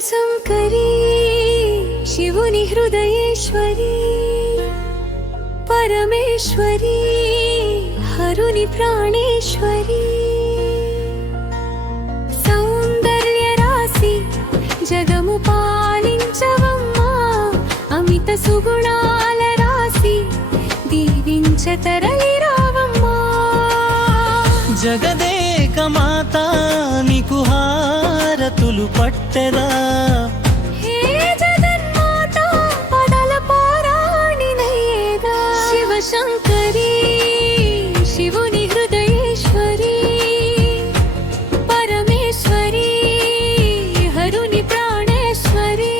శివశంకరీ శివుని హృదయేశ్వరీ పరమేశ్వరీ హరుని ప్రాణేశ్వరీ సౌందర్య రాశి జగము పాలించవమ్మా అమిత సుగుణాల రాశి దీవించ తరలి రావమ్మా జగదేక మాత నీకు హారతులు పట్టెదా హే జగన్మాత పదల పారాణి నయ్యేదా శివశంకరీ శివుని హృదయేశ్వరీ పరమేశ్వరీ హరుని ప్రాణేశ్వరీ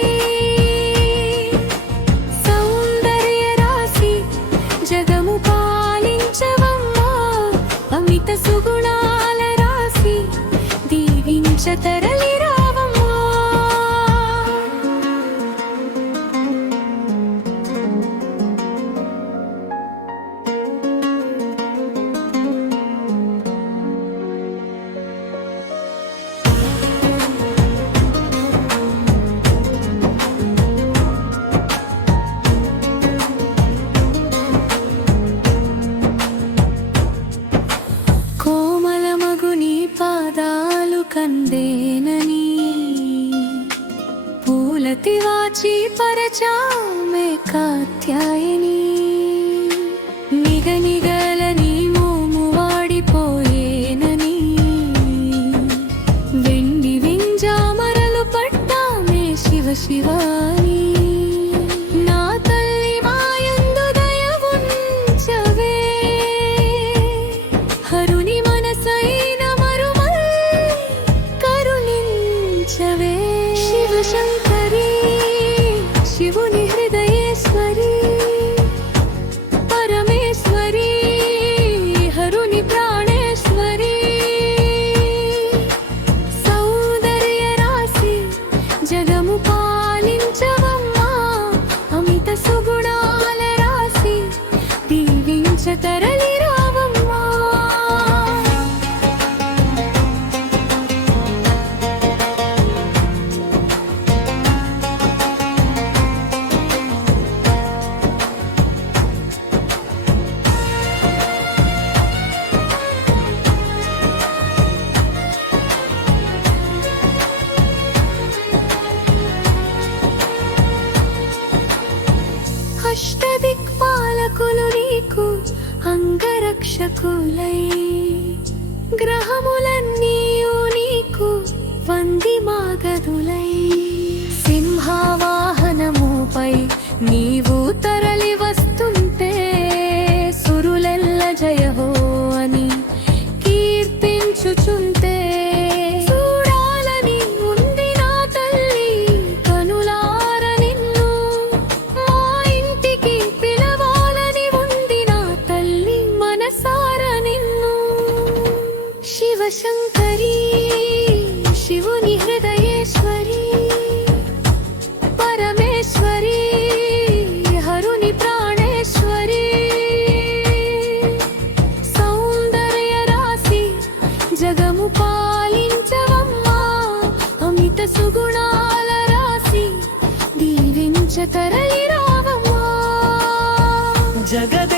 సౌందర్య రాశి జగము పాలించవమ్మా అమిత సుగుణాల రాశి దీవించ తరలి రావమ్మా కోమలమగుని పాదాలు కందేనని పూలతి వాచి పరచామే కాత్యాయని నిగనిగలని మోము వాడిపోయేనని వెండి వింజామరలు పట్టామే శివ శివాని నా తల్లి మాయందు దయ ఉంచవే హరుని మనసైన మరుమల్ కరుణించవే శివశంకరీ శివుని హృదయేశ్వరీ పరమేశ్వరీ హరుని ప్రాణేశ్వరీ సౌందర్య రాశి జగము పాలించవమ్మా అమిత సుగుణాల రాశి దీవించ తరలి రావమ్మా అష్టదిక్పాలకులు నీకు అంగరక్షకులై గ్రహములన్నీయు నీకు వంది మాగదులై సింహవాహనముపై నీవు తరలి వస్తుంటే సురులెల్ల జయహో అని కీర్తించుచుంటే చూడాలని ఉంది నా తల్లి కనులార నిన్ను మా ఇంటికి పిలవాలని ఉంది నా తల్లి మనసార నిన్ను శివశంకరీ శివుని హృదయేశ్వరీ పరమేశ్వరీ హరుని ప్రాణేశ్వరీ సౌందర్య రాశి జగము పాలించవమ్మా అమిత సుగుణాల రాశి దీవించ తరలి రావమ్మా జగదే